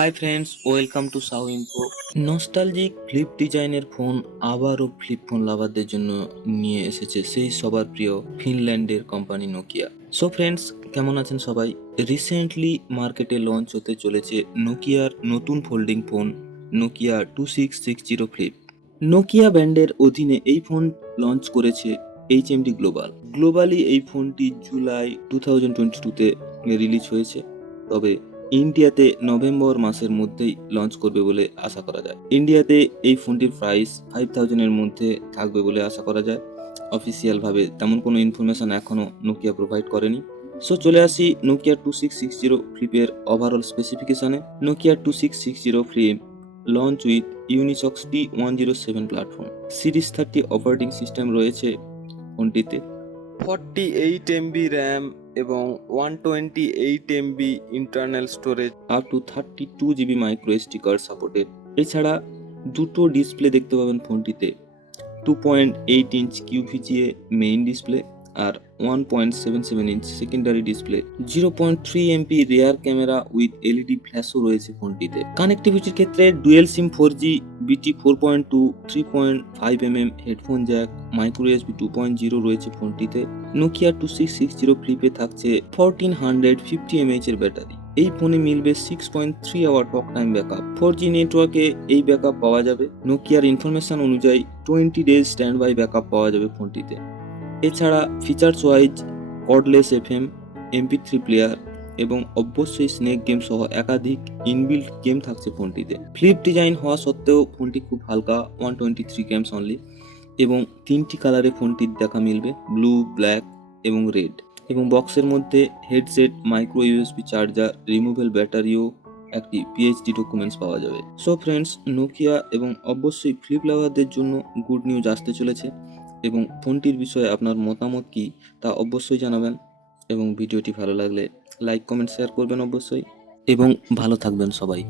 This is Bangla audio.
হাই ফ্রেন্ডস, ওয়েলকাম টু সাউ ইনফো। নস্টালজিক ফ্লিপ ডিজাইনের ফোন আবারও ফ্লিপ ফোন লাভারদের জন্য নিয়ে এসেছে সেই সবার প্রিয় ফিনল্যান্ডের কোম্পানি নোকিয়া। সো ফ্রেন্ডস, কেমন আছেন সবাই? রিসেন্টলি মার্কেটে লঞ্চ হতে চলেছে নোকিয়ার নতুন folding phone Nokia 2660 flip. Nokia ব্র্যান্ডের অধীনে এই ফোন লঞ্চ করেছে এইচএমডি গ্লোবালি এই ফোনটি জুলাই 2022-তে রিলিজ হয়েছে, তবে ইন্ডিয়াতে নভেম্বর মাসের মধ্যেই লঞ্চ করবে বলে আশা করা যায়। ইন্ডিয়াতে এই ফোনটির প্রাইস 5000 এর মধ্যে থাকবে বলে আশা করা যায়। অফিসিয়াল ভাবে তেমন কোনো ইনফরমেশন এখনো নোকিয়া প্রোভাইড করেনি। সো চলে আসি নোকিয়া 2660 ফ্লিপের ওভারঅল স্পেসিফিকেশনে। Nokia 2660 flip launch with Unisoc T107 platform. Series 30 operating system রয়েছে ফোনটিতে। 48 MB র্যাম এবং 128 MB internal storage, up to 32 GB micro SD card supported. এছাড়া দুটো ডিসপ্লে দেখতে পাবেন ফোনটিতে, 2.8 ইঞ্চ QVGA মেইন ডিসপ্লে আর 1.77 inch secondary display. 0.3 MP rear camera with LED ফ্ল্যাশও রয়েছে ফোনটিতে। কানেক্টিভিটির ক্ষেত্রে dual SIM 4G, BT 4.2, 3.5mm headphone Jack, micro USB 2.0 রয়েছে ফোনটিতে। নোকিয়া 2660 ফ্লিপে থাকছে 1450 mAh এর ব্যাটারি। এই ফোনে মিলবে 6.3 hour talk time backup. 4G নেটওয়ার্কে এই ব্যাকআপ পাওয়া যাবে। নোকিয়ার ইনফরমেশন অনুযায়ী 20 ডেজ স্ট্যান্ড বাই ব্যাকআপ পাওয়া যাবে ফোনটিতে। এছাড়া features wise cordless FM, MP3 player এবং অবশ্যই স্নেক গেম সহ একাধিক ইনবিল্ট গেম থাকছে ফোনটিতে। ফ্লিপ ডিজাইন হওয়া সত্ত্বেও ফোনটি খুব হালকা, 123 গ্রামস অনলি, এবং 3টি কালারে ফোনটির দেখা মিলবে, ব্লু, ব্ল্যাক এবং রেড। এবং বক্সের মধ্যে headset, micro USB charger, removable ব্যাটারিও একটি পিএইচডি ডকুমেন্টস পাওয়া যাবে। সো ফ্রেন্ডস, নোকিয়া এবং অবশ্যই ফ্লিপ লাভারদের জন্য গুড নিউজ আসতে চলেছে। এবং ফোনটির বিষয়ে আপনার মতামত কি তা অবশ্যই জানাবেন, এবং ভিডিওটি ভালো লাগলে লাইক, কমেন্ট, শেয়ার করবেন অবশ্যই, এবং ভালো থাকবেন সবাই।